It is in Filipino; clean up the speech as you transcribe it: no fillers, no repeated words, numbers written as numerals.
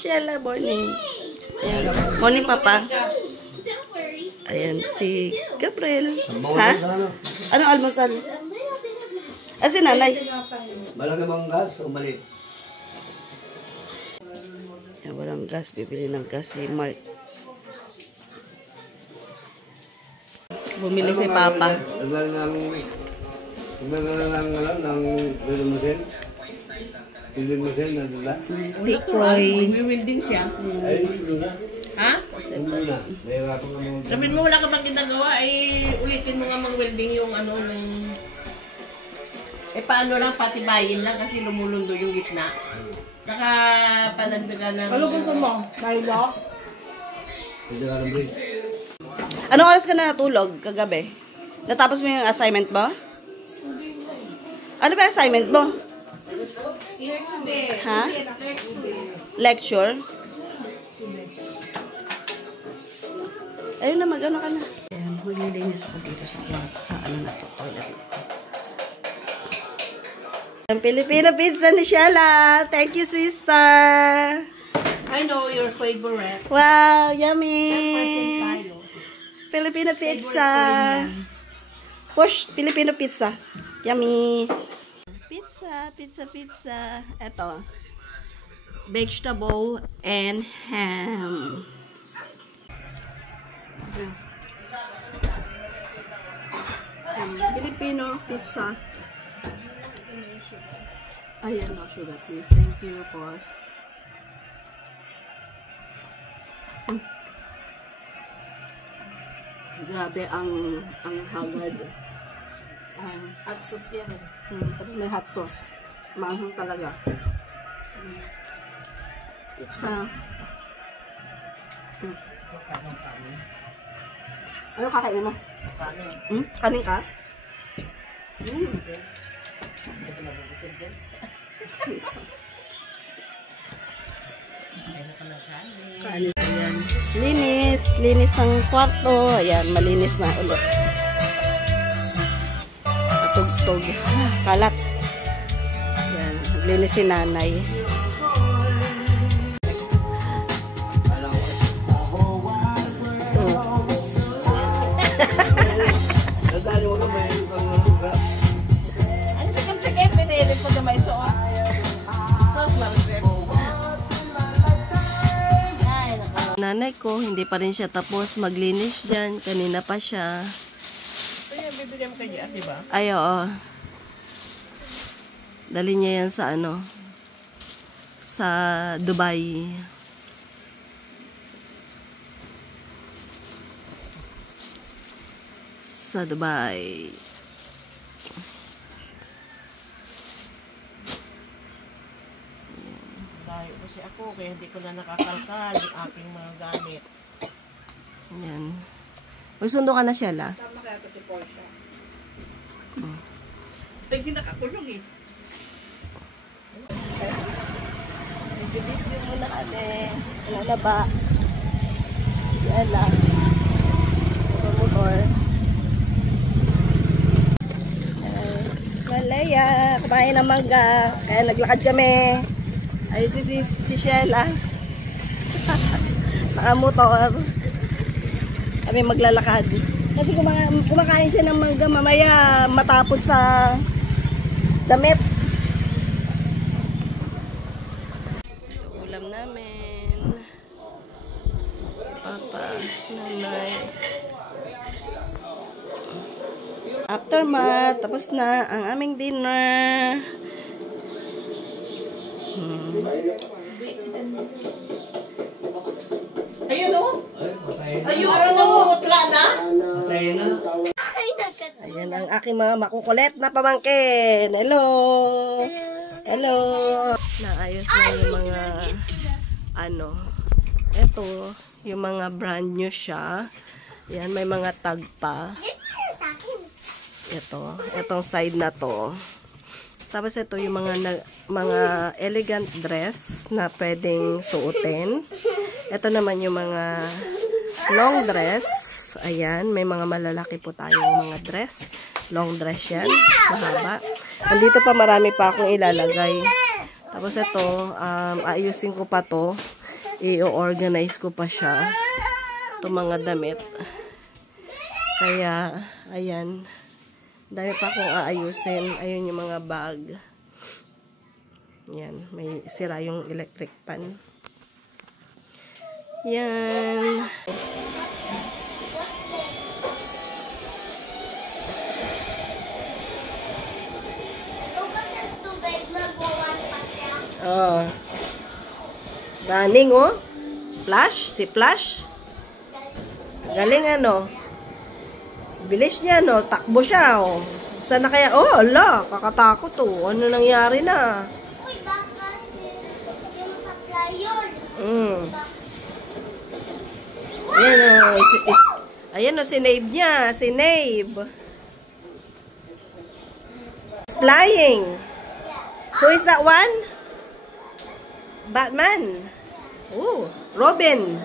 Sheila, morning. Ayan. Morning, Papa. Ayan, si Gabriel. Ha? Ano almusal? Si nanay. Malaki bang gas o maliit? Ayan, walang gas. Bibili ng gas si Mark. Bumili si Papa. Tikoy. May-welding siya. Ha? Sabihin mo wala ka bang ginagawa, ulitin mo nga mag-welding yung ano, yung... paano lang, patibayin lang kasi lumulundo yung gitna. Tsaka panagdaga ng... Ano gusto mo? Milo? Anong oras ka na natulog kagabi? Natapos mo yung assignment mo? Ano ba assignment mo? Ha? Lecture? Ayun na, mag-ano ka na. Ayan, maglilinis ako dito sa ano na to, toilet ko. Ang Filipino pizza ni Sheila. Thank you, sister. I know your favorite. Wow, yummy. Filipino pizza. Push, Filipino pizza. Yummy. Pizza, pizza, pizza. Ito. Vegetable and ham. Filipino pizza. Ayan, no sugar, please. Thank you, boss. Grabe ang hagad. Hot sauce yan. Pero may hot sauce. Maanghang talaga. Pizza. Ano kakain mo? Kanin. Kanin ka? Hindi ko nabubusog din. Kaya na ka ng kanin. Ayan. Linis. Linis ng kwarto. Ayan, malinis na ulit. Patugtog. Kalat. Ayan, linis si nanay. Nanay ko, hindi pa rin siya tapos maglinis dyan. Kanina pa siya. Kaya bibigyan mo kayo, di ba? Ay, oo. Dali niya yan sa ano? Sa Dubai. Sa Dubai. Layo kasi ako, kaya hindi ko na nakakalkal yung aking mga gamit. Yan. Magsundo ka na siya, la? Sama kaya ito si Portia. Hindi nakakulong eh. Video muna kami. Lalaba. Siya lang. Motor. Malaya. Kumain ng mangga. Kaya naglakad kami. Ay, si Sheila. Nakamotor. Kami maglalakad. Kasi kumakain siya ng mangga, mamaya matapon sa damit. Ulam namin. Si Papa, Nanay. Aftermath, tapos na ang aming dinner. Ayun o? Ayun o, namumutla na? Patay na. Ayan ang aking mga makukulit na pamangkin. Hello! Hello! Naayos na yung mga ano. Ito, yung mga brand new siya. Ayan, may mga tag pa. Itong side na to. Tapos ito yung mga elegant dress na pwedeng suotin. Ito naman yung mga long dress. Ayan, may mga malalaki po tayong mga dress. Long dress yan. Mahaba. Nandito pa marami pa akong ilalagay. Tapos ito, ayusin ko pa to. i-organize ko pa siya. Itong mga damit. Kaya, ayan. Dami pa akong aayusin. Ayun yung mga bag. Yan. May sira yung electric pan. Yan. Oh. Running, oh. Flash. Si Flash. Galing, ano. Bilis niya, no. Takbo siya, oh. Saan na kaya? Oh, ala. Kakatakot, oh. Ano nangyari na? Uy, baka yung kapla yun. Ayan, oh. Ayan, oh. Si Nave niya. Si Nave. It's flying. Who is that one? Batman. Oh, Robin.